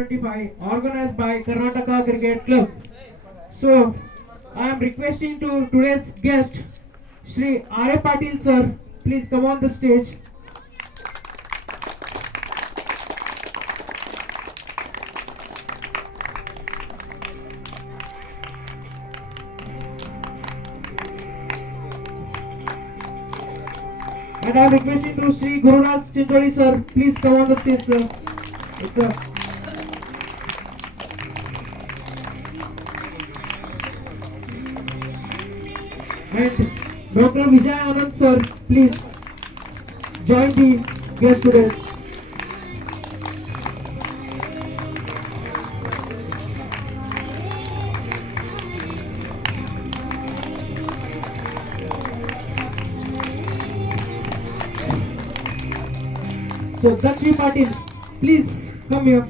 25 organized by Karnataka Cricket Club. So, I am requesting to today's guest, Shri R. A. Patil sir, please come on the stage. And I am requesting to Shri Gururaj Chincholi sir, please come on the stage sir. It's a and Dr. Vijay Anand sir, please join the guest today. So Dakshi Patil, please come here.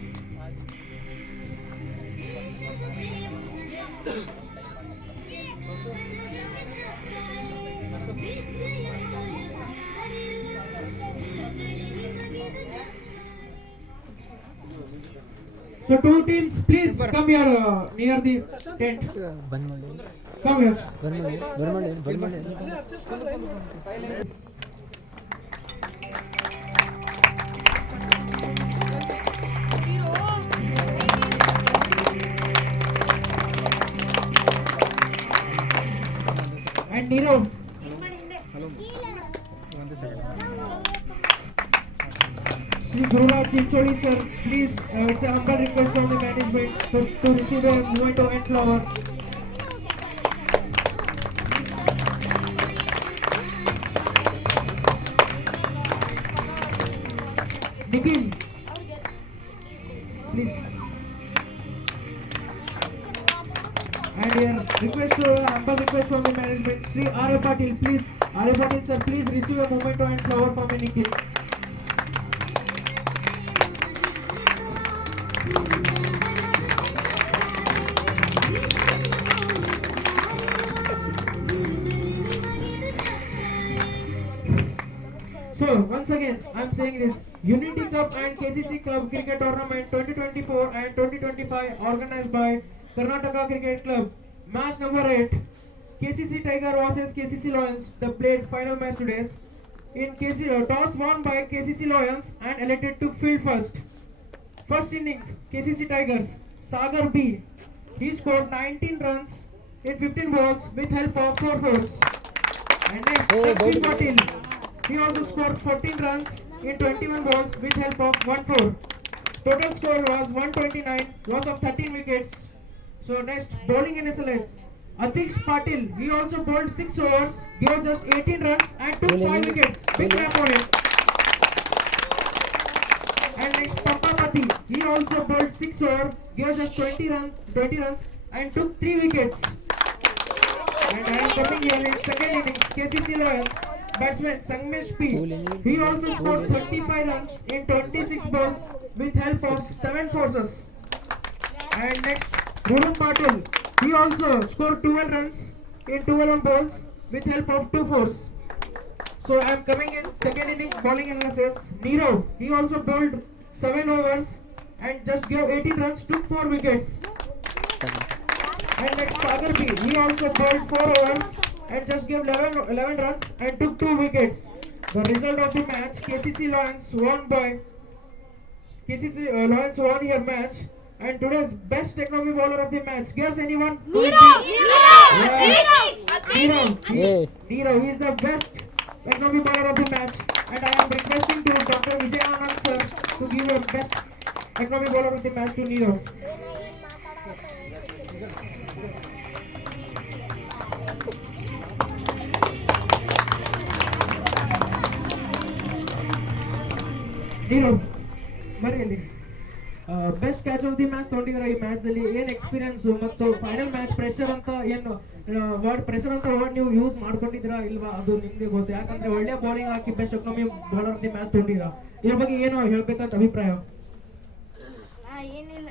So two teams, please come here near the tent. Come here. And Nirav. Shri Gururaj Chincholi sir, please, it's a humble request from the management so to receive a memento and flower. Nikhil, please. And here, humble request from the management, Shri R. A. Patil, please, R. A. Patil sir, please receive a memento and flower from Nikhil. So once again, I am saying this: Unity Cup and KCC Club Cricket Tournament 2024 and 2025 organized by Karnataka Cricket Club. Match number 8, KCC Tiger versus KCC Lions. The played final match today. In toss won by KCC Lions and elected to field first. First inning, KCC Tigers. Sagar B. He scored 19 runs in 15 balls with help of 4 fours. And next, Dakshi Patil. He also scored 14 runs in 21 balls with help of 1 4. Total score was 129, loss of 13 wickets. So next, bowling in SLS. Atish Patil, he also bowled 6 overs, gave just 18 runs and took 5 wickets. Big clap for him. And next, Pampapati, he also bowled 6 overs, gave just 20 runs and took 3 wickets. And I am coming here in second innings, KCC Lions. Batsman Sangmesh P. He also scored 35 runs in 26 balls with help of 7 forces. And next, Guru Patil. He also scored 12 runs in 12 balls with help of 2 fours. So I am coming in second inning bowling analysis. Nirav. He also bowled 7 overs and just gave 18 runs, took 4 wickets. And next, Sagar B. He also bowled 4 overs and just gave 11 runs and took 2 wickets. The result of the match, KCC Lions won your match. And today's best economy bowler of the match. Guess anyone? Nirav! Nirav. He is the best economy bowler of the match. And I am requesting to Dr. Vijay Anand sir to give a best economy bowler of the match to Nirav. Nirav, ಬರೀಲಿ best catch of the match ತೊಗೊಂಡಿದ್ದಾರೆ ಈ ಮ್ಯಾಚ್ ದಲ್ಲಿ ಏನ್ experience ಮತ್ತು final match pressure ಅಂತ ಏನು pressure ಅಂತ ವರ್ಡ್ ನೀವು ಯೂಸ್ ಮಾಡ್ಕೊಂಡಿದ್ದೀರಾ ಇಲ್ವಾ ಅದು ನಿಮ್ಗೆ ಗೊತ್ತು ಯಾಕಂದ್ರೆ ಒಳ್ಳೆ ಬೌಲಿಂಗ್ ಹಾಕಿ best economy bowler of the match ತೊಗೊಂಡಿದ್ದೀರಾ ಇದ್ರ ಬಗ್ಗೆ ಏನು ಹೇಳ್ಬೇಕಂತ ಅಭಿಪ್ರಾಯ ಏನಿಲ್ಲ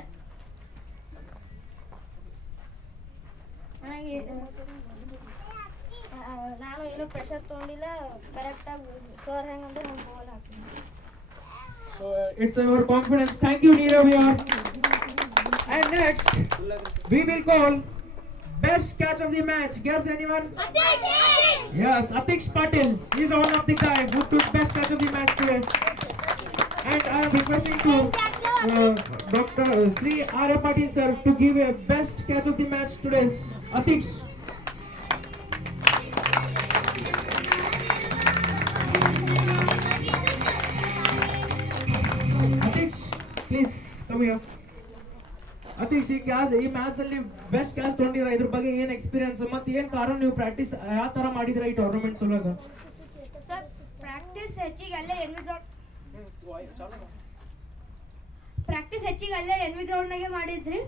ನಾನು ಏನು ಪ್ರೆಷರ್ ತೊಗೊಂಡಿಲ್ಲ ಕರೆಕ್ಟಾಗಿ ಸರ್ ಹೆಂಗಂದ್ರೆ ನಾನು ಬಾಲ್ ಹಾಕಿದ್ದೀನಿ So it's our confidence. Thank you, Nirav. And next, we will call best catch of the match. Guess anyone? Yes, Atish Patil. He is one of the guy who took best catch of the match today. And I am requesting to Dr. Sri R. Patil sir to give a best catch of the match today. Atish. Atish, please come here. Atish ಈ match ಅಲ್ಲಿ best catch ತೊಗೊಂಡಿರ ಇದ್ರ ಬಗ್ಗೆ ಏನ್ experience ಮತ್ತೆ ಏನ್ ಕಾರಣ ನೀವು practice ಯಾವ ತರ ಮಾಡಿದಿರ ಈ ಟೂರ್ನಮೆಂಟ್ಸ್ ಒಳಗ ಸರ್ ಪ್ರಾಕ್ಟೀಸ್ ಹೆಚ್ಚಿಗೆ ಅಲ್ಲೇ ಎನ್ವಿ ಗ್ರೌಂಡ್ ನಾಗೆ ಮಾಡಿದ್ರಿ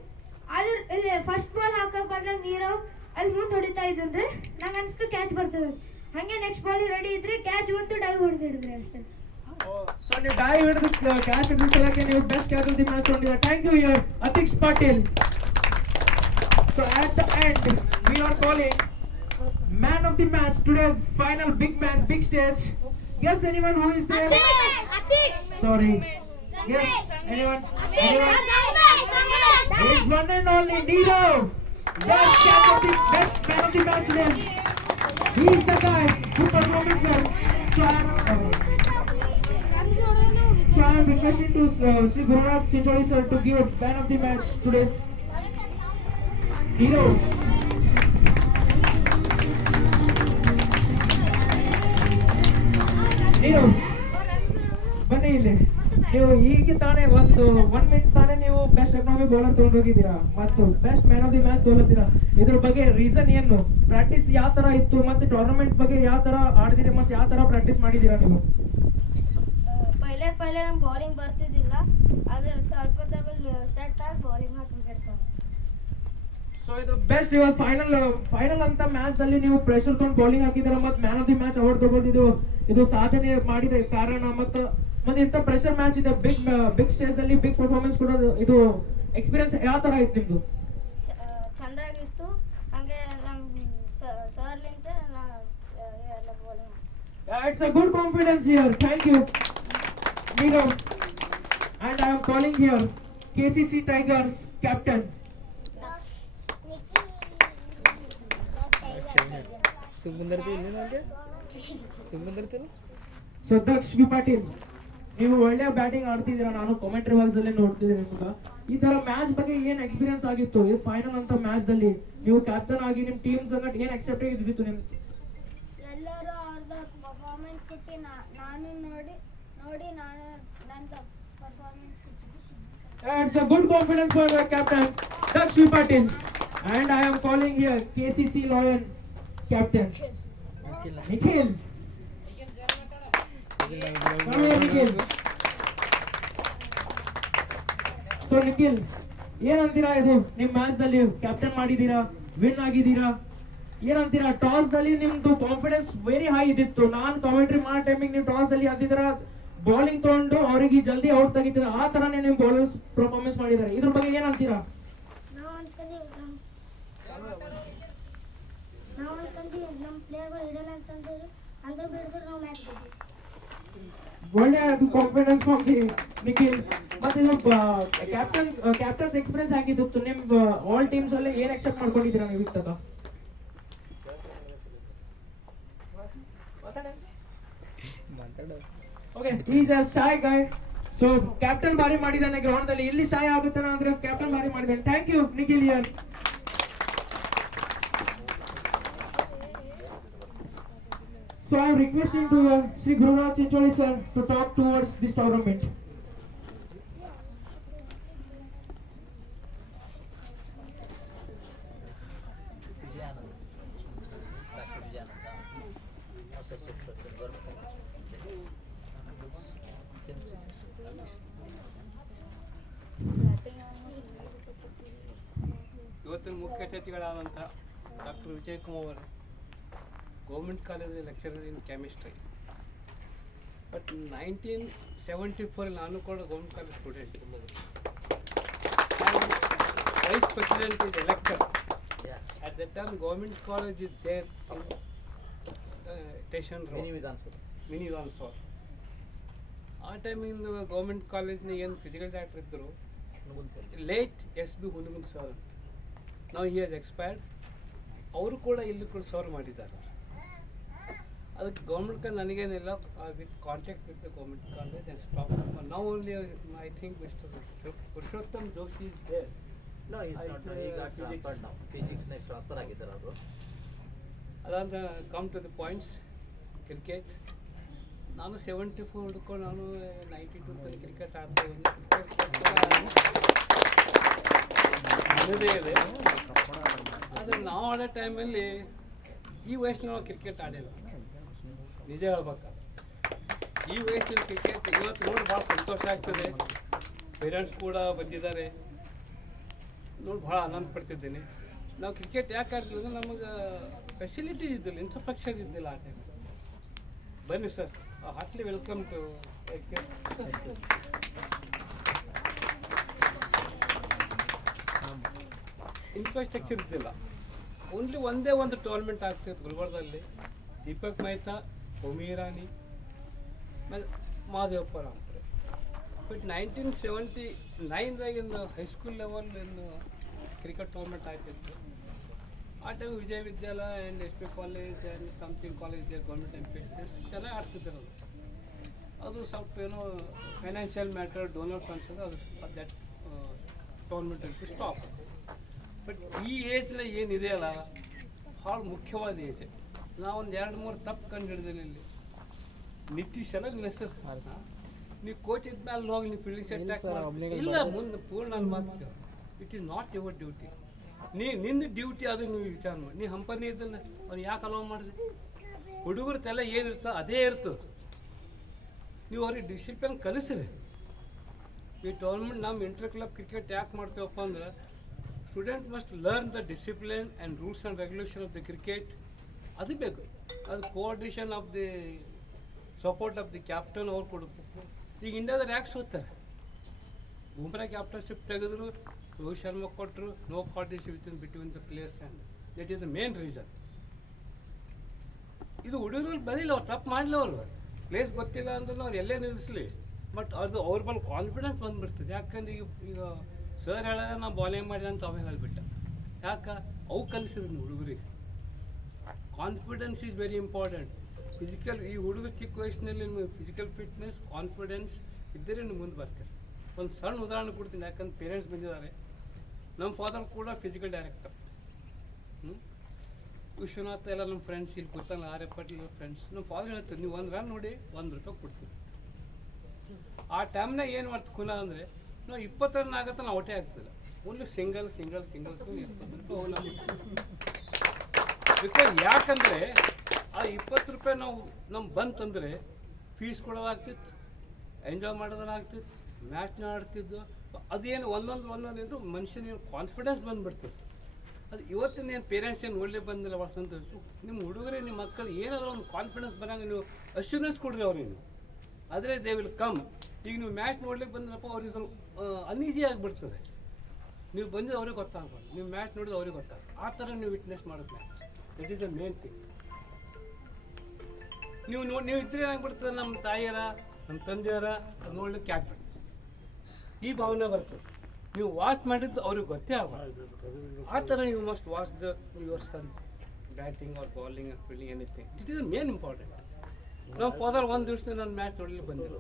ಆದ್ರೆ ಇಲ್ಲಿ ಫಸ್ಟ್ ಬಾಲ್ ಹಾಕಕ್ ಬಂದಾಗ ನೀರು ಅಲ್ಲಿ ಮುಂದೆ ಹೊಡಿತಾ ಇದ್ರಿ ನಂಗೆ ಅನ್ಸ್ತು ಕ್ಯಾಚ್ ಬರ್ತದೆ ಹಂಗೆ ನೆಕ್ಸ್ಟ್ ಬಾಲ್ ರೆಡಿ ಇದ್ರಿ ಕ್ಯಾಚ್ ಬಂತು ಡೈವ್ ಹೊಡೆದಿದ್ರಿ ಅಷ್ಟೇ ಸೊ ನೀವು ಡೈವ್ ಹಿಡಿದು ಕ್ಯಾಚ್ ಹಿಡಿಸಲಕ್ಕೆ ನೀವು best catch of the match ತೊಗೊಂಡಿರ ಥ್ಯಾಂಕ್ ಯು ಯರ್ Atish Patil so at the end we are calling man of the match today's final big match big stage guess anyone who is there sorry guess anyone is one and only Niro. Best catch of the best man of the match today. He is the guy who performed his well. So I am requesting to Sri Gururaj Chincholi sir to give a man of the match today. Niro. Niro. ಬನ್ನಿ ಇಲ್ಲಿ ನೀವು ಈಗ ತಾನೇ ಒಂದು 1 minute ತಾನೇ ನೀವು best economy bowler ತಗೊಂಡು ಹೋಗಿದ್ದೀರಾ ಮತ್ತು best man of the match ತಗೊಳ್ತೀರಾ ಇದ್ರ ಬಗ್ಗೆ ರೀಸನ್ ಏನು ಪ್ರಾಕ್ಟೀಸ್ ಯಾವ ತರ ಇತ್ತು ಮತ್ತೆ ಟೂರ್ನಮೆಂಟ್ ಬಗ್ಗೆ ಯಾವ ತರ ಆಡ್ತೀರಿ ಮತ್ತೆ ಯಾವ ತರ ಪ್ರಾಕ್ಟೀಸ್ ಮಾಡಿದ್ದೀರಾ ನೀವು ಪहिले ನಮ್ಗೆ ಬೌಲಿಂಗ್ ಬರ್ತಿದ್ದಿಲ್ಲ ಆದ್ರೆ ಸ್ವಲ್ಪ ಸೆಟ್ ಆಗಿ ಬೌಲಿಂಗ್ ಹಾಕಿರ್ತಾರೆ ಸೊ ಇದು ಬೆಸ್ಟ್ ಇವಾಗ ಫೈನಲ್ ಅಂತ ಮ್ಯಾಚ್ ಅಲ್ಲಿ ನೀವು ಪ್ರೆಷರ್ ತಗೊಂಡು ಬೌಲಿಂಗ್ ಹಾಕಿದ್ದೀರಾ ಮತ್ತೆ man of the match award ತಗೊಂಡಿದ್ದು ಇದು ಸಾಧನೆ ಮಾಡಿದ ಕಾರಣ ಮತ್ತೆ ಇಂಥ ಪ್ರೆಷರ್ ಮ್ಯಾಚ್ ಇದೆ ಬಿಗ್ ಸ್ಟೇಜ್ ಅಲ್ಲಿ ಬಿಗ್ ಪರ್ಫಾರ್ಮೆನ್ಸ್ ಕೊಡೋದು ಇದು ಎಕ್ಸ್ಪೀರಿಯನ್ಸ್ ಯಾವ ತರ ಇತ್ತು ನಿಮ್ದು ಚಂದಾಗಿತ್ತು ಹಂಗೆ ನಮ್ಮ ಸರ್ಲಿಂದ ಎಲ್ಲ bowling it's a good confidence here thank you Niro and I am calling here KCC Tigers captain so Daksha V Patil ನೀವು ಒಳ್ಳೆ ಬ್ಯಾಟಿಂಗ್ ಆಡ್ತಿದ್ದೀರಾ ನಾನು ಕಾಮೆಂಟ್ರಿ ಬಾಕ್ಸ್ ಅಲ್ಲಿ ನೋಡ್ತಿದ್ದೀನಿ ನಿಮ್ಗೆ ಈ ತರ ಮ್ಯಾಚ್ ಬಗ್ಗೆ ಏನ್ ಎಕ್ಸ್ಪೀರಿಯನ್ಸ್ ಆಗಿತ್ತು ಈ ಫೈನಲ್ ಅಂತ ಮ್ಯಾಚ್ ದಲ್ಲಿ ನೀವು ಕ್ಯಾಪ್ಟನ್ ಆಗಿ ನಿಮ್ ಟೀಮ್ ಸಂಗಟ ಏನ್ ಎಕ್ಸೆಪ್ಟ್ ಇದ್ದಿತ್ತು ನಿಮ್ಗೆ ಎಲ್ಲರೂ ಅವ್ರದ್ದು ಪರ್ಫಾರ್ಮೆನ್ಸ್ ಕೊಟ್ಟು ನಾನು ನೋಡಿ ನಾನು ನನ್ನ performance It's a good confidence for the captain Daksh V Patil and I am calling here KCC Lion captain Nikhil Come here Nikhil So Nikhil ಏನಂತೀರಾ ಇದು ನಿಮ್ ಮ್ಯಾಚ್ ದಲ್ಲಿ ಕ್ಯಾಪ್ಟನ್ ಮಾಡಿದೀರಾ ವಿನ್ ಆಗಿದ್ದೀರಾ ಏನಂತೀರಾ ಟಾಸ್ ದಲ್ಲಿ ನಿಮ್ದು ಕಾನ್ಫಿಡೆನ್ಸ್ ವೆರಿ ಹೈ ಇದ್ದಿತ್ತು ನಾನ್ ಕಾಮೆಂಟ್ರಿ ಮಾಡೋ ಟೈಮಿಗೆ ನೀವು ಟಾಸ್ ದಲ್ಲಿ ಅಂದಿದ್ದೀರಾ ಬೌಲಿಂಗ್ ತಗೊಂಡು ಅವರಿಗೆ ಜಲ್ದಿ ಔಟ್ ತೆಗಿತೀರಾ ಆ ತರಾನೇ ನಿಮ್ ಬೌಲರ್ಸ್ ಪರ್ಫಾರ್ಮೆನ್ಸ್ ಮಾಡಿದ್ದಾರೆ ಇದ್ರ ಬಗ್ಗೆ ಏನ್ ಅಂತೀರಾ ನಾವು ಅನ್ಕೊಂಡಿ ನಮ್ಮ ಪ್ಲೇಯರ್ಗಳು ಇಡಲ್ಲ ಅಂತಂದ್ರೆ ಅಂದ್ರೆ ಬಿಡಿದ್ರೆ ನಾವು ಮ್ಯಾಚ್ ಒಳ್ಳೆ ಅದು ಕಾನ್ಫಿಡೆನ್ಸ್ ಹೋಗಿ ನಿಖಿಲ್ ಮತ್ತೆ ಇದು ಕ್ಯಾಪ್ಟನ್ಸ್ ಎಕ್ಸ್ಪೀರಿಯನ್ಸ್ ಆಗಿದ್ದು ನಿಮ್ ಆಲ್ ಟೀಮ್ಸ್ ಅಲ್ಲಿ ಏನ್ ಎಕ್ಸೆಪ್ಟ್ ಮಾಡ್ಕೊಂಡಿದ್ದೀರಾ ನೀವು ಈಗ ತನಕ Okay, he's a shy guy. So captain ಬಾರಿ ಮಾಡಿದಾನೆ ಗ್ರೌಂಡ್ ಅಲ್ಲಿ ಇಲ್ಲಿ shy ಆಗುತ್ತಾನ ಅಂದ್ರೆ ಕ್ಯಾಪ್ಟನ್ ಬಾರಿ ಮಾಡಿದಾನೆ thank you Nikhil here So I am requesting to Sri Gururaj Chincholi sir to talk towards this tournament. ಇವತ್ತಿನ ಮುಖ್ಯ ಅತಿಥಿಗಳಾದಂಥ ಡಾಕ್ಟರ್ ವಿಜಯ್ ಕುಮಾರ್ ಗೌರ್ಮೆಂಟ್ ಕಾಲೇಜಲ್ಲಿ ಲೆಕ್ಚರರ್ ಇನ್ ಕೆಮಿಸ್ಟ್ರಿ ಬಟ್ 1974 ನಾನು ಕೂಡ government college student vice president is elected at that time government college is there station mini Vidhana Soudha ಆ ಟೈಮಿಂದ ಗೌರ್ಮೆಂಟ್ ಕಾಲೇಜ್ನ ಏನು ಫಿಸಿಕಲ್ ಡಾಕ್ಟರ್ ಇದ್ದರು late S B Hunagund sir. ನಾವು ಹಿ ಹ್ಯಾಸ್ ಎಕ್ಸ್ಪೈರ್ಡ್. ಅವರು ಕೂಡ ಇಲ್ಲಿ ಕೂಡ ಸರ್ವ್ ಮಾಡಿದ್ದಾರೆ. ಅದಕ್ಕೆ ಗೌರ್ಮೆಂಟ್ ನನಗೇನಿಲ್ಲ, with contact with the government college and stop. ನಾವು only I think mister Purushottam Joshi is there. No, he's not. He got transferred now. Physics next transfer ಆಗಿದ್ದಾರೆ ಅವರು. ಅದಾದ come to the points. Cricket ನಾನು 74 ಹಿಡ್ಕೊಂಡು ನಾನು 92 ತನಕ ಕ್ರಿಕೆಟ್ ಆಡ್ತಾ ಇದ್ದೀನಿ. ಕ್ರಿಕೆಟ್ ಇದೆ. ಆದರೆ ನಾವು ಆಡೋ ಟೈಮಲ್ಲಿ ಈ ವಯಸ್ಸಿನ ಕ್ರಿಕೆಟ್ ಆಡಿಲ್ಲ, ನಿಜ ಹೇಳ್ಬೇಕಾದ್ರೆ. ಈ ವಯಸ್ಸಿನ ಕ್ರಿಕೆಟ್ ಇವತ್ತು ನೋಡಿ ಭಾಳ ಸಂತೋಷ ಆಗ್ತದೆ. ಪೇರೆಂಟ್ಸ್ ಕೂಡ ಬಂದಿದ್ದಾರೆ ನೋಡಿ, ಭಾಳ ಆನಂದ ಪಡ್ತಿದ್ದೀನಿ. ನಾವು ಕ್ರಿಕೆಟ್ ಯಾಕೆ ಆಡ್ಲಿಲ್ಲ ಅಂದ್ರೆ ನಮಗೆ ಫೆಸಿಲಿಟಿ ಇದ್ದಿಲ್ಲ, ಇನ್ಫ್ರಾಸ್ಟ್ರಕ್ಚರ್ ಇದ್ದಿಲ್ಲ ಆ ಟೈಮ್. ಬನ್ನಿ sir, heartily welcome to infrastructure ಇದ್ದಿಲ್ಲ. ಓನ್ಲಿ ಒಂದೇ ಒಂದು ಟೂರ್ನಮೆಂಟ್ ಆಗ್ತಿತ್ತು ಗುಲ್ಬರ್ಗದಲ್ಲಿ. ದೀಪಕ್ ಮೆಹ್ತಾ, ಹೋಮಿ ಇರಾನಿ, ಆಮೇಲೆ Mahadevappa Rampure. But 1979 high school level ಇನ್ನು ಕ್ರಿಕೆಟ್ ಟೂರ್ನಮೆಂಟ್ ಆಗ್ತಿತ್ತು. ಆ time Vijaya Vidyalaya and S P college and something college government MPs ಚೆನ್ನಾಗಿ ಆಡ್ತಿದ್ರು. ಅದು ಸ್ವಲ್ಪ ಏನೋ ಫೈನಾನ್ಷಿಯಲ್ ಮ್ಯಾಟರ್, ಡೋನರ್ಸ್ ಅನ್ಸೋದು, ಅದು ದಟ್ ಟೂರ್ನಮೆಂಟ್ ಅಂತ ಸ್ಟಾಪ್. ಬಟ್ ಈ ಏಜ್ನ ಏನಿದೆಯಲ್ಲ ಭಾಳ ಮುಖ್ಯವಾದ ಏಜ್. ನಾವೊಂದು 2-3 ತಪ್ಪು ಕಂಡು ಹಿಡಿದೇನೆ ಇಲ್ಲಿ. ನಿತೀಶ್ ಅಲ್ಲ ನಿಮ್ಮ ಹೆಸರು, ನೀವು ಕೋಚ್ ಇದ್ಮೇಲೆ ಹೋಗಿ ನೀವು ಫೀಲ್ಡಿಂಗ್ ಸೆಟ್ ಇಲ್ಲ ಮುಂದೆ ಪೂರ್ಣ ನನ್ನ ಮಾತು. It is not your duty. ನಿಂದು ಡ್ಯೂಟಿ ಅದು ನೀವು ವಿಚಾರ ಮಾಡಿ. ನೀವು ಹಂಪನಿ ಇದ್ದಲ್ಲ ಅವ್ನು ಯಾಕೆ ಅಲೋ ಮಾಡಿದ್ರಿ? ಹುಡುಗರ ತಲೆ ಏನಿರ್ತೋ ಅದೇ ಇರ್ತದೆ. ನೀವು ಅವ್ರಿಗೆ ಡಿಸಿಪ್ಲಿನ್ ಕಲಿಸ್ರಿ. ಈ ಟೂರ್ನಮೆಂಟ್ ನಮ್ಮ ಇಂಟರ್ ಕ್ಲಬ್ ಕ್ರಿಕೆಟ್ ಯಾಕೆ ಮಾಡ್ತೀವಪ್ಪ ಅಂದ್ರೆ student must learn the discipline and rules and regulation of the cricket. ಅದು ಬೇಕು. ಅದು coordination of the support of the captain ಅವ್ರು ಕೊಡಬೇಕು. ಈಗ ಇಂಡಿಯಾದಲ್ಲಿ ಯಾಕೆ ಸೋತಾರೆ? ಬುಮ್ರಾ ಕ್ಯಾಪ್ಟನ್ಶಿಪ್ ತೆಗೆದ್ರು, ರೋಹಿತ್ ಶರ್ಮಾ ಕೊಟ್ಟರು, no coordination between the players and that is the main reason. ಇದು ಹುಡುಗರು ಬೆಳಿಲ್ಲ, ಅವ್ರು ತಪ್ಪು ಮಾಡಲಿ. ಅವರು ಪ್ಲೇಸ್ ಗೊತ್ತಿಲ್ಲ ಅಂದ್ರೆ ಅವ್ರು ಎಲ್ಲೇ ನಿಲ್ಲಿಸಲಿ, ಬಟ್ ಅದು ಅವ್ರ ಮೇಲೆ ಕಾನ್ಫಿಡೆನ್ಸ್ ಬಂದುಬಿಡ್ತದೆ. ಯಾಕಂದ್ರೆ ಈಗ ಸರ್ ಹೇಳಿದ್ರೆ ನಾವು ಬಾಲಿಂಗ್ ಮಾಡಿದೆ ಅಂತ ಅವೇ ಹೇಳಿಬಿಟ್ಟ. ಯಾಕೆ ಅವು ಕಲಿಸಿದ್ರು ಹುಡುಗರಿಗೆ. Confidence is very important. Physical, ಈ ಹುಡುಗ ಚಿಕ್ಕ ವಯಸ್ಸಿನಲ್ಲಿ ನಿಮಗೆ ಫಿಸಿಕಲ್ ಫಿಟ್ನೆಸ್, ಕಾನ್ಫಿಡೆನ್ಸ್ ಇದ್ದರೆ ನೀವು ಮುಂದೆ ಬರ್ತೀರಿ. ಒಂದು ಸಣ್ಣ ಉದಾಹರಣೆ ಕೊಡ್ತೀನಿ, ಯಾಕಂದ್ರೆ ಪೇರೆಂಟ್ಸ್ ಬಂದಿದ್ದಾರೆ. ನಮ್ಮ ಫಾದರ್ ಕೂಡ ಫಿಸಿಕಲ್ ಡೈರೆಕ್ಟರ್. ವಿಶ್ವನಾಥ್ ಎಲ್ಲ ನಮ್ಮ ಫ್ರೆಂಡ್ಸ್ ಇಲ್ಲಿ ಕೂತಲ್ಲ, ಆರ್ ಎಫ್ ಪಾಟೀಲ್ ಫ್ರೆಂಡ್ಸ್. ನಮ್ಮ ಫಾದರ್ ಹೇಳ್ತಾರೆ, ನೀವು 1 ರನ್ ನೋಡಿ ₹1 ಕೊಡ್ತೀವಿ. ಆ ಟೈಮ್ನಾಗ ಏನು ಮಾಡ್ತೀವಿ ಕುಲ ಅಂದರೆ ನಾವು 20 ರನ್ ಆಗುತ್ತೆ, ನಾವು ಔಟೇ ಆಗ್ತಿಲ್ಲ. ಓನ್ಲಿ ಸಿಂಗಲ್ಸ್ ₹20 ಬಿಕಾಸ್ ಯಾಕಂದರೆ ಆ ₹20 ನಾವು ನಮ್ಗೆ ಬಂತಂದರೆ ಫೀಸ್ ಕೊಡೋದಾಗ್ತಿತ್ತು, ಎಂಜಾಯ್ ಮಾಡೋದಾಗ್ತಿತ್ತು, ಮ್ಯಾಚ್ನ ಆಡ್ತಿದ್ದು. ಅದೇನು ಒಂದೊಂದು ಮನುಷ್ಯನ ಕಾನ್ಫಿಡೆನ್ಸ್ ಬಂದುಬಿಡ್ತದೆ. ಅದು ಇವತ್ತಿನ ಏನು ಪೇರೆಂಟ್ಸ್ ಏನು ಒಳ್ಳೆ ಬಂದಿಲ್ಲ ಭಾಳ ಸಂತೋಷ. ನಿಮ್ಮ ಹುಡುಗರೇ ನಿಮ್ಮ ಮಕ್ಕಳು ಏನಾದರೂ ಒಂದು ಕಾನ್ಫಿಡೆನ್ಸ್ ಬರೋಂಗೆ ನೀವು ಅಶ್ಯೂರೆನ್ಸ್ ಕೊಡ್ರಿ ಅವ್ರಿಗೆ. ಆದರೆ ದೇ ವಿಲ್ ಕಮ್. ಈಗ ನೀವು ಮ್ಯಾಚ್ ನೋಡ್ಲಿಕ್ಕೆ ಬಂದ್ರಪ್ಪ ಅವ್ರಿಗೆ ಸ್ವಲ್ಪ ಅನ್ಈಸಿ ಆಗಿಬಿಡ್ತದೆ. ನೀವು ಬಂದಿದ್ದು ಅವ್ರಿಗೆ ಗೊತ್ತಾಗ್ಬಾರ್ದು, ನೀವು ಮ್ಯಾಚ್ ನೋಡಿದ್ರೆ ಅವ್ರಿಗೆ ಗೊತ್ತಾಗ. ಆ ಥರ ನೀವು ವಿಟ್ನೆಸ್ ಮಾಡೋದು match. That is the main thing. ನೀವು ಇದ್ರೆ ಏನಾಗ್ಬಿಡ್ತದೆ, ನಮ್ಮ ತಾಯಿಯರ ನಮ್ಮ ತಂದೆಯರ ನೋಡ್ಲಿಕ್ಕೆ ಆಗ್ಬಿಡ್ತದೆ. ಈ ಭಾವನೆ ಬರ್ತದೆ. ನೀವು ವಾಚ್ ಮಾಡಿದ್ದು ಅವ್ರಿಗೆ ಗೊತ್ತೇ ಆಗಬಾರ್ದು. ಆ ಥರ ನೀವು must watch the your son batting or bowling or fielding anything. It is main important. ನಮ್ಮ ಫಾದರ್ ಒಂದು ದಿವಸ ನನ್ನ ಮ್ಯಾಚ್ ನೋಡಲಿಕ್ಕೆ ಬಂದಿಲ್ಲ.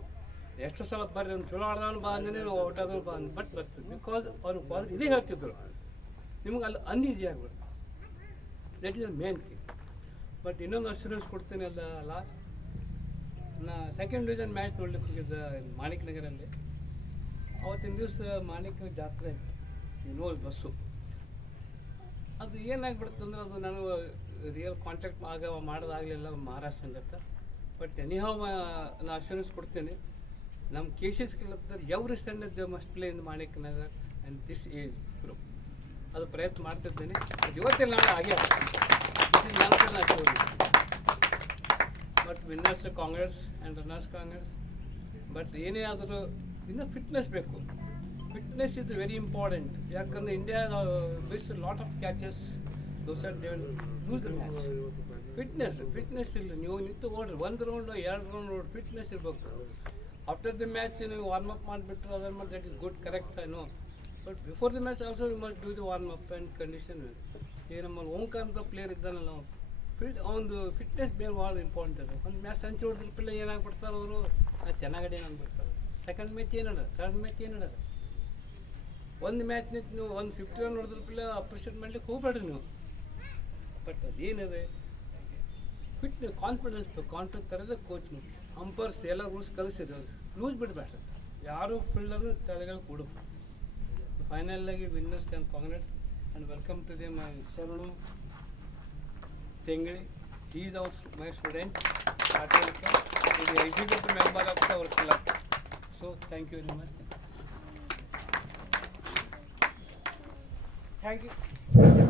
ಎಷ್ಟು ಸಲ ಬರ್ರಿ, ಒಂದು ಚಲೋ ಆಡ್ದವನು ಬಾ ಅಂದ್ರೆ ಔಟ್ ಆದವನು ಬಾ ಬಟ್ ಬರ್ತದೆ. ಬಿಕಾಸ್ ಅವ್ರ ಫಾದರ್ ಇದೇ ಹೇಳ್ತಿದ್ರು, ನಿಮ್ಗೆ ಅಲ್ಲಿ ಅನ್ಈಸಿ ಆಗಿಬಿಡ್ತದೆ. That is the main thing. But ಇನ್ನೊಂದು ಅಶ್ಯೂರೆನ್ಸ್ ಕೊಡ್ತೀನಿ ಅಲ್ಲ, ಲಾಸ್ಟ್ ನಾ 2nd ಡಿವಿಷನ್ ಮ್ಯಾಚ್ ನೋಡ್ಲಿಕ್ಕೆ ಹೋಗಿದ್ದ ಮಾಣಿಕ್ ನಗರಲ್ಲಿ. ಅವತ್ತಿನ ದಿವಸ ಮಾಣಿಕ್ ಜಾತ್ರೆ ಇತ್ತು, ಬಸ್ಸು. ಅದು ಏನಾಗ್ಬಿಡುತ್ತೆ ಅಂದ್ರೆ ಅದು ನಾನು ರಿಯಲ್ ಕಾಂಟ್ಯಾಕ್ಟ್ ಮಾಡೋದಾಗಲಿಲ್ಲ ಮಹಾರಾಷ್ಟ್ರ ಅಂತ. ಬಟ್ ಎನಿಹಾವ್ ನಾನು ಅಶ್ಯೂರೆನ್ಸ್ ಕೊಡ್ತೇನೆ, ನಮ್ಮ KCS ಕ್ಲಬ್ದಲ್ಲಿ every Sunday they must play in Manik Nagar and this age group. ಅದು ಪ್ರಯತ್ನ ಮಾಡ್ತಿದ್ದೇನೆ. ಅದು ಇವತ್ತೆಲ್ಲ ನಾಳೆ ಆಗ್ಯಾವ. But winners congrats and runners congrats. But ಏನೇ ಆದರೂ ಇನ್ನೂ ಫಿಟ್ನೆಸ್ ಬೇಕು. Fitness is very important. ಯಾಕಂದರೆ India miss lot of catches, those are they will lose the match. Fitness ಇಲ್ಲ. ನೀವು ನಿಂತು ಓಡ್ರಿ 1 ರೌಂಡು 2 ರೌಂಡ್ ಓಡಿ, ಫಿಟ್ನೆಸ್ ಇರಬೇಕು. ಆಫ್ಟರ್ ದ ಮ್ಯಾಚ್ ನೀವು ವಾರ್ಮ್ ಅಪ್ ಮಾಡಿಬಿಟ್ರೆ ಅದರ ಮೇಲೆ that is good, correct. No but before the match also you must do the warm up and condition. ಈಗ ನಮ್ಮ ಓಂಕಾರ ಅಂತ ಪ್ಲೇಯರ್ ಇದ್ದಾನಲ್ಲ ನಾವು ಒಂದು ಫಿಟ್ನೆಸ್ ಬೇರೆ ಭಾಳ ಇಂಪಾರ್ಟೆಂಟ್ ಅದು. ಒಂದು ಮ್ಯಾಚ್ ಸಂಚು ಹೊಡೆದ ಪ್ಲೇ ಏನಾಗ್ಬಿಡ್ತಾರೆ ಅವರು ಚೆನ್ನಾಗಡೆ ಅಂದ್ಬಿಡ್ತಾರೆ. ಸೆಕೆಂಡ್ ಮ್ಯಾಚ್ ಏನದ, ಥರ್ಡ್ ಮ್ಯಾಚ್ ಏನದ, ಒಂದು ಮ್ಯಾಚ್ ನಿಂತು ನೀವು ಒಂದು 50 ರನ್ ಹೊಡೆದ್ರ ಪ್ಲೇ ಅಪ್ರಿಷಿಯೇಟ್ ಮಾಡ್ಲಿಕ್ಕೆ ಹೋಗ್ಬೇಡ್ರಿ ನೀವು. ಬಟ್ ಅದೇನಿದೆ ಕಾನ್ಫಿಡೆನ್ಸ್ ತರದೇ ಕೋಚ್ ಮುಖ್ಯ. ಅಂಪರ್ಸ್ ಎಲ್ಲ ರೂಲ್ಸ್ ಕಲಿಸಿದ್ರು, ಲೂಸ್ ಬಿಡಬೇಡ್ರಿ, ಯಾರು ಫೀಲ್ಡರ್ನು ತಲೆಗಳು ಕೊಡಬೇಕು. ಫೈನಲಾಗಿ winners and congrats and welcome to the my ಶರಣು Tengri. He is my student, he is the executive member of our club. So thank you very much. Thank you.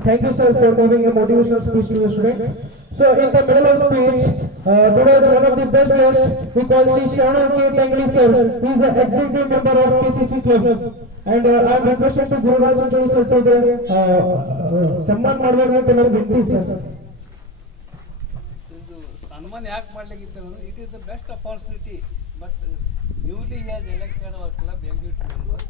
Thank you, sir, for giving a motivational speech to the students. So in the middle of speech, today is one of the best guests. We call Sri Sharanu K. Tengri, sir. He is an executive member of KCC club. And I am requested to Gururaj Joy sir to the Samman Marwani to Vinti, sir. ಸನ್ಮಾನ ಯಾಕೆ ಮಾಡ್ಲಿಕ್ಕಿತ್ತು ಅಂದರೆ it is the best opportunity. But newly has elected our club executive member.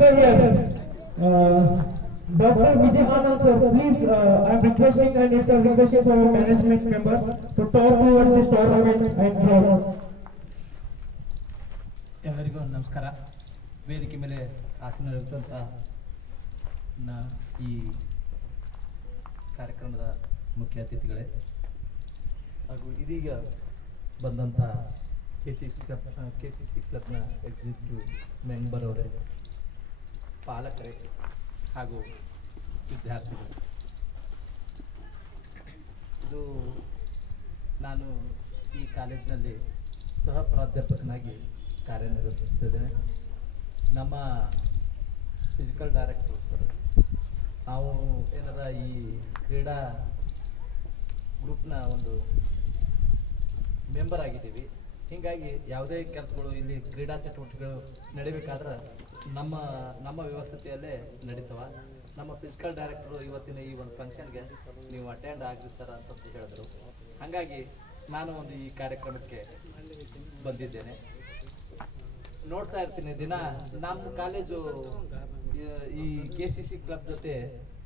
So here, Dr. Vijay Anand sir, please, I am requesting and it's a request for our management members to talk towards this tournament and ground. ಎಲ್ಲರಿಗೂ ನಮಸ್ಕಾರ. ವೇದಿಕೆ ಮೇಲೆ ಆಸೀನರಿರುವಂಥ ಈ ಕಾರ್ಯಕ್ರಮದ ಮುಖ್ಯ ಅತಿಥಿಗಳೇ ಹಾಗೂ ಇದೀಗ ಬಂದಂಥ KCC ಕ್ಲಬ್ನ ಎಕ್ಸಿಕ್ಯೂಟಿವ್ ಮೆಂಬರ್ ಅವರೇ, ಪಾಲಕರೇ ಹಾಗೂ ವಿದ್ಯಾರ್ಥಿಗಳು. ಇದು ನಾನು ಈ ಕಾಲೇಜಿನಲ್ಲಿ ಸಹ ಪ್ರಾಧ್ಯಾಪಕನಾಗಿ ಕಾರ್ಯನಿರ್ವಹಿಸುತ್ತಿದ್ದೇನೆ. ನಮ್ಮ ಫಿಸಿಕಲ್ ಡೈರೆಕ್ಟರ್ ನಾವು ಏನದ ಈ ಕ್ರೀಡಾ ಗ್ರೂಪ್ನ ಒಂದು ಮೆಂಬರ್ ಆಗಿದ್ದೀವಿ. ಹೀಗಾಗಿ ಯಾವುದೇ ಕೆಲಸಗಳು ಇಲ್ಲಿ ಕ್ರೀಡಾ ಚಟುವಟಿಕೆಗಳು ನಡಿಬೇಕಾದ್ರೆ ನಮ್ಮ ವ್ಯವಸ್ಥೆಯಲ್ಲೇ ನಡೀತವ. ನಮ್ಮ ಫಿಸಿಕಲ್ ಡೈರೆಕ್ಟರು ಇವತ್ತಿನ ಈ ಒಂದು ಫಂಕ್ಷನ್ಗೆ ನೀವು ಅಟೆಂಡ್ ಆಗ್ರಿ ಸರ್ ಅಂತ ಹೇಳಿದ್ರು. ಹಾಗಾಗಿ ನಾನು ಒಂದು ಈ ಕಾರ್ಯಕ್ರಮಕ್ಕೆ ಬಂದಿದ್ದೇನೆ. ನೋಡ್ತಾ ಇರ್ತೀನಿ ದಿನ ನಮ್ಮ ಕಾಲೇಜು ಈ KCC ಕ್ಲಬ್ ಜೊತೆ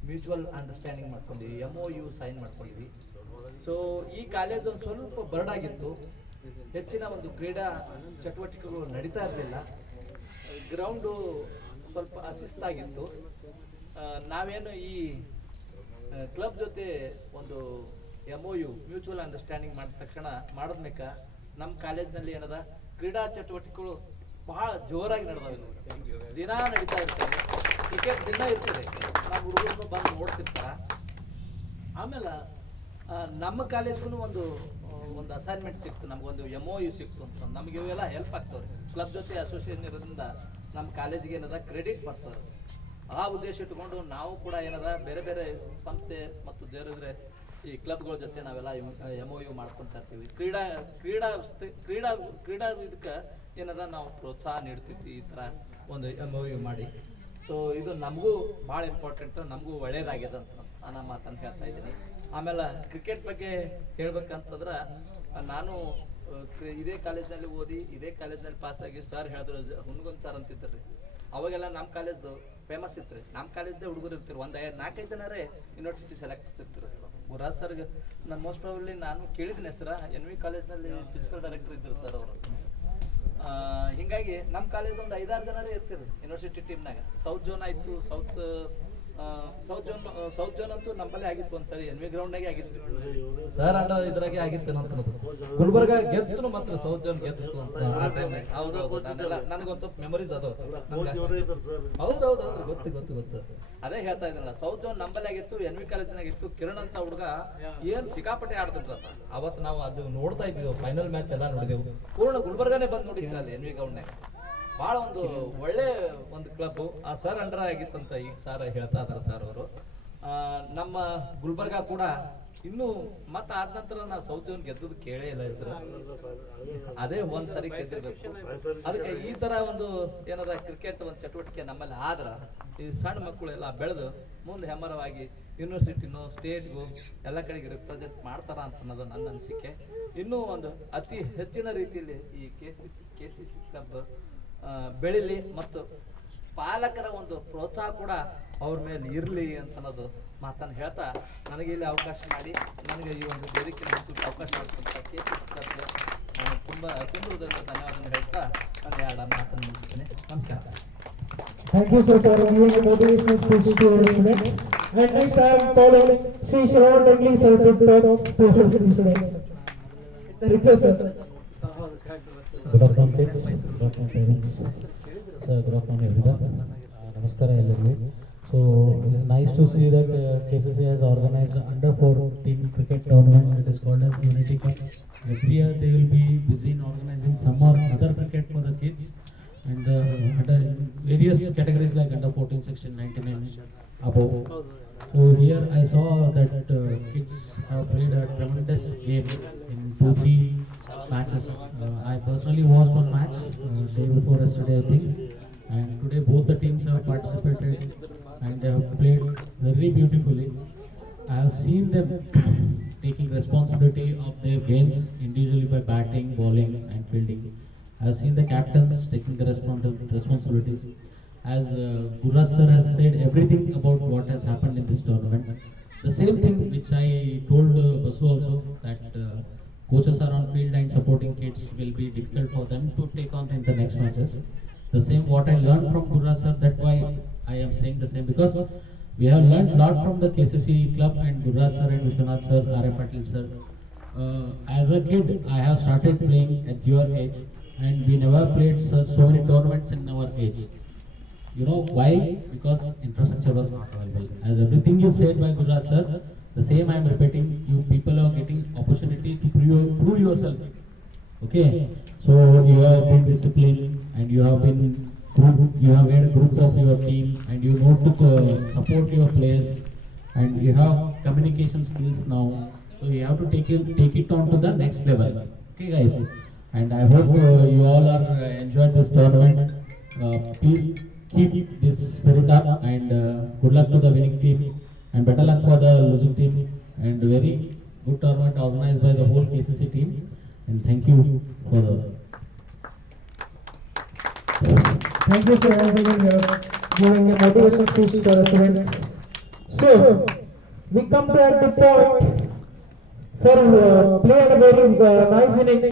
ಮ್ಯೂಚುವಲ್ ಅಂಡರ್ಸ್ಟ್ಯಾಂಡಿಂಗ್ ಮಾಡ್ಕೊಂಡಿವಿ, MOU ಸೈನ್ ಮಾಡ್ಕೊಂಡಿವಿ. ಸೊ ಈ ಕಾಲೇಜ್ ಒಂದು ಸ್ವಲ್ಪ ಬರ್ಡಾಗಿತ್ತು, ಹೆಚ್ಚಿನ ಒಂದು ಕ್ರೀಡಾ ಚಟುವಟಿಕೆಗಳು ನಡೀತಾ ಇರಲಿಲ್ಲ, ಗ್ರೌಂಡು ಸ್ವಲ್ಪ ಅಶಿಸ್ತಾಗಿತ್ತು. ನಾವೇನು ಈ ಕ್ಲಬ್ ಜೊತೆ ಒಂದು MOU ಮ್ಯೂಚುವಲ್ ಅಂಡರ್ಸ್ಟ್ಯಾಂಡಿಂಗ್ ಮಾಡಿದ ತಕ್ಷಣ ಮಾಡೋದ್ಮೇಕ ನಮ್ಮ ಕಾಲೇಜ್ನಲ್ಲಿ ಏನದ ಕ್ರೀಡಾ ಚಟುವಟಿಕೆಗಳು ಬಹಳ ಜೋರಾಗಿ ನಡೆದವೆ. ದಿನ ನಡೀತಾ ಇರ್ತದೆ, ಕ್ರಿಕೆಟ್ ದಿನ ಇರ್ತದೆ, ನಮ್ಮ ಹುಡುಗರು ಬಂದು ನೋಡ್ತಿರ್ತಾರ. ಆಮೇಲೆ ನಮ್ಮ ಕಾಲೇಜ್ಗೂ ಒಂದು ಅಸೈನ್ಮೆಂಟ್ ಸಿಕ್ತು, ನಮಗೊಂದು MOU ಸಿಕ್ತು ಅಂತ. ನಮಗೆ ಇವೆಲ್ಲ ಹೆಲ್ಪ್ ಆಗ್ತವೆ. ಕ್ಲಬ್ ಜೊತೆ ಅಸೋಸಿಯೇಷನ್ ಇರೋದ್ರಿಂದ ನಮ್ಮ ಕಾಲೇಜಿಗೆ ಏನದ ಕ್ರೆಡಿಟ್ ಬರ್ತದೆ. ಆ ಉದ್ದೇಶ ಇಟ್ಕೊಂಡು ನಾವು ಕೂಡ ಏನದ ಬೇರೆ ಬೇರೆ ಸಂಸ್ಥೆ ಮತ್ತು ಬೇರೆ ಈ ಕ್ಲಬ್ಗಳ ಜೊತೆ ನಾವೆಲ್ಲ MOU ಮಾಡ್ಕೊತಾ ಇರ್ತೀವಿ. ಕ್ರೀಡಾ ಇದಕ್ಕೆ ಏನದ ನಾವು ಪ್ರೋತ್ಸಾಹ ನೀಡ್ತೀವಿ ಈ ಥರ ಒಂದು MOU ಮಾಡಿ. ಸೊ ಇದು ನಮಗೂ ಭಾಳ ಇಂಪಾರ್ಟೆಂಟ್, ನಮಗೂ ಒಳ್ಳೇದಾಗಿದೆ ಅಂತ ನಾನು ಮಾತನ್ನು ಹೇಳ್ತಾ ಇದ್ದೀನಿ. ಆಮೇಲೆ ಕ್ರಿಕೆಟ್ ಬಗ್ಗೆ ಹೇಳ್ಬೇಕಂತಂದ್ರೆ ನಾನು ಇದೇ ಕಾಲೇಜ್ನಲ್ಲಿ ಓದಿ ಇದೇ ಕಾಲೇಜ್ನಲ್ಲಿ ಪಾಸಾಗಿ ಸರ್ ಹೇಳಿದ್ರು, ಹುನ್ಗೊಂದು ಸರ್ ಅಂತಿದ್ರಿ. ಅವಾಗೆಲ್ಲ ನಮ್ಮ ಕಾಲೇಜ್ದು ಫೇಮಸ್ ಇತ್ತು ರೀ. ನಮ್ಮ ಕಾಲೇಜ್ದೇ ಹುಡುಗರು ಇರ್ತೀರಿ, ಒಂದು 4-5 ಜನರೇ ಯೂನಿವರ್ಸಿಟಿ ಸೆಲೆಕ್ಟರ್ಸ್ ಇರ್ತಿರು. ಗುರಾಜ್ ಸರ್ಗೆ ನಾನು ಮೋಸ್ಟ್ ಪ್ರಾಬಬ್ಲಿ ನಾನು ಕೇಳಿದ್ದೀನಿ ಹೆಸರ, NV ಕಾಲೇಜ್ನಲ್ಲಿ ಫಿಸಿಕಲ್ ಡೈರೆಕ್ಟರ್ ಇದ್ದರು ಸರ್ ಅವರು. ಹೀಗಾಗಿ ನಮ್ಮ ಕಾಲೇಜ್ ಒಂದು 5-6 ಜನರೇ ಇರ್ತೀರಿ ಯೂನಿವರ್ಸಿಟಿ ಟೀಮ್ನಾಗ. ಸೌತ್ ಝೋನ್ ಆಯಿತು, ಸೌತ್ ಝೋನ್ ಅಂತೂ ನಮ್ಮಲ್ಲೇ ಆಗಿತ್ತು ಒಂದ್ಸರಿ, NV ಗ್ರೌಂಡ್ನಾಗೆ ಆಗಿತ್ತು ಸರ್. ಅಂಡರ್ ಇದ್ರಾಗೆ ಆಗಿತ್ತು ಅಂತ ಗುಲ್ಬರ್ಗ ಗೆದ್ದು ಮಾತ್ರ ಸೌತ್ ಝೋನ್ ಗೆದ್ದು ಅಂತ ಆ ಟೈಮ್ನಾಗ. ನನಗೊಂದು ಸ್ವಲ್ಪ ಮೆಮೊರೀಸ್ ಅದಾವ. ಹೌದೌದು, ಗೊತ್ತು. ಅದೇ ಹೇಳ್ತಾ ಇದ್ದೀನಲ್ಲ, ಸೌತ್ ಝೋನ್ ನಮ್ಮಲ್ಲೇ ಆಗಿತ್ತು, NV ಕಾಲೇಜ್ನಾಗ ಇತ್ತು. ಕಿರಣ್ ಅಂತ ಹುಡುಗ ಏನ್ ಸಿಕ್ಕಾಪಟ್ಟೆ ಆಡ್ತಿದ್ರ ಅವತ್ತು. ನಾವು ಅದು ನೋಡ್ತಾ ಇದ್ದೀವಿ, ಫೈನಲ್ ಮ್ಯಾಚ್ ಎಲ್ಲ ನೋಡಿದೆವು. ಪೂರ್ಣ ಗುಲ್ಬರ್ಗಾನೇ ಬಂದು ನೋಡಿದ್ವಿ ಅಲ್ಲಿ NV ಗ್ರೌಂಡ್ನಾಗ. ಭಾಳ ಒಂದು ಒಳ್ಳೆ ಒಂದು ಕ್ಲಬ್. ಆ ಸರ್ ಅಂಡರ್ ಆಗಿತ್ತಂತ ಈಗ ಸರ್ ಹೇಳ್ತಾ ಇದಾರೆ ಸರ್ ಅವರು. ನಮ್ಮ ಗುಲ್ಬರ್ಗಾ ಕೂಡ ಇನ್ನು ಮತ್ತೆ ಆದ ನಂತರ ನಾ ಸೌತ್ ಝೋನ್ ಗೆದ್ದದ್ದು ಕೇಳೇ ಇಲ್ಲ ಹೆಸರು. ಅದೇ ಒಂದ್ ಸರಿ ಗೆದ್ದಿರ್ಬೇಕು. ಅದಕ್ಕೆ ಈ ತರ ಒಂದು ಏನದ ಕ್ರಿಕೆಟ್ ಒಂದು ಚಟುವಟಿಕೆ ನಮ್ಮಲ್ಲಿ ಆದ್ರ ಈ ಸಣ್ಣ ಮಕ್ಕಳೆಲ್ಲ ಬೆಳೆದು ಮುಂದೆ ಹೆಮ್ಮರವಾಗಿ ಯೂನಿವರ್ಸಿಟಿನೋ ಸ್ಟೇಟ್ಗೂ ಎಲ್ಲ ಕಡೆಗೆ ರಿಪ್ರೆಸೆಂಟ್ ಮಾಡ್ತಾರ ಅಂತ ಅನ್ನೋದು ನನ್ನ ಅನಿಸಿಕೆ. ಇನ್ನೂ ಒಂದು ಅತಿ ಹೆಚ್ಚಿನ ರೀತಿಯಲ್ಲಿ ಈ KCC ಕ್ಲಬ್ ಬೆಳಿಲಿ ಮತ್ತು ಪಾಲಕರ ಒಂದು ಪ್ರೋತ್ಸಾಹ ಕೂಡ ಅವ್ರ ಮೇಲೆ ಇರಲಿ ಅಂತ ಅನ್ನೋದು ಮಾತನ್ನು ಹೇಳ್ತಾ ನನಗೆ ಇಲ್ಲಿ ಅವಕಾಶ ಮಾಡಿ ನನಗೆ ಈ ಒಂದು ವೇದಿಕೆ ಅವಕಾಶ ಮಾಡಿಕೊಂಡ KCC ಕ್ಲಬ್ಗೆ ನಾನು ತುಂಬ ಧನ್ಯವಾದವನ್ನು ಹೇಳ್ತಾ ನಾನು ಎರಡು ಮಾತನ್ನು ಮುಗಿಸ್ತೇನೆ. ನಮಸ್ಕಾರ. Thank you, sir, for giving a motivational speech to our students. And next I am calling Sri Shravan Dangli, sir, to talk to our students. Request, sir. Good afternoon, kids. Good afternoon, parents. Sir, good afternoon, everyone. Namaskara, everyone. So it's nice to see that KCC has organized under 14 cricket tournament. It is called as Unity Cup. Every year they will be busy in organizing some or other cricket for the kids, and under various categories like under 14, 16, 19 and above. So here I saw that kids have played a tremendous game in 2-3 matches. I personally watched one match day before yesterday, I think, and today both the teams have participated and they have played very beautifully. I have seen them taking responsibility of their games individually by batting, bowling and fielding. I have seen the captains taking the responsibilities. As Gurraj sir has said everything about what has happened in this tournament. The same thing which I told Basu also, that coaches are on field and supporting kids will be difficult for them to take on in the next matches. The same what I learned from Gurraj sir, that's why I am saying the same, because we have learned a lot from the KCC club and Gurraj sir and Vishwanath sir, R.A. Patil sir. As a kid, I have started playing at your age, and we never played so many tournaments in our age. You know why? Because infrastructure was not available. As everything is said by Gurraj sir, the same I am repeating. You people are getting opportunity to prove yourself. Okay, so you have been disciplined, and you have been you have made a group of your team, and you know to support your players, and you have communication skills now. So you have to take it on to the next level. Okay, guys. And I hope you all are enjoyed this tournament. Please keep this spirit up, and good luck to the winning team, and better luck for the losing team. And very good tournament organized by the whole KCC team. And thank you for the. Thank you, sir, once again, giving a motivational speech to our students. So, we come to at the point for play a very nice inning.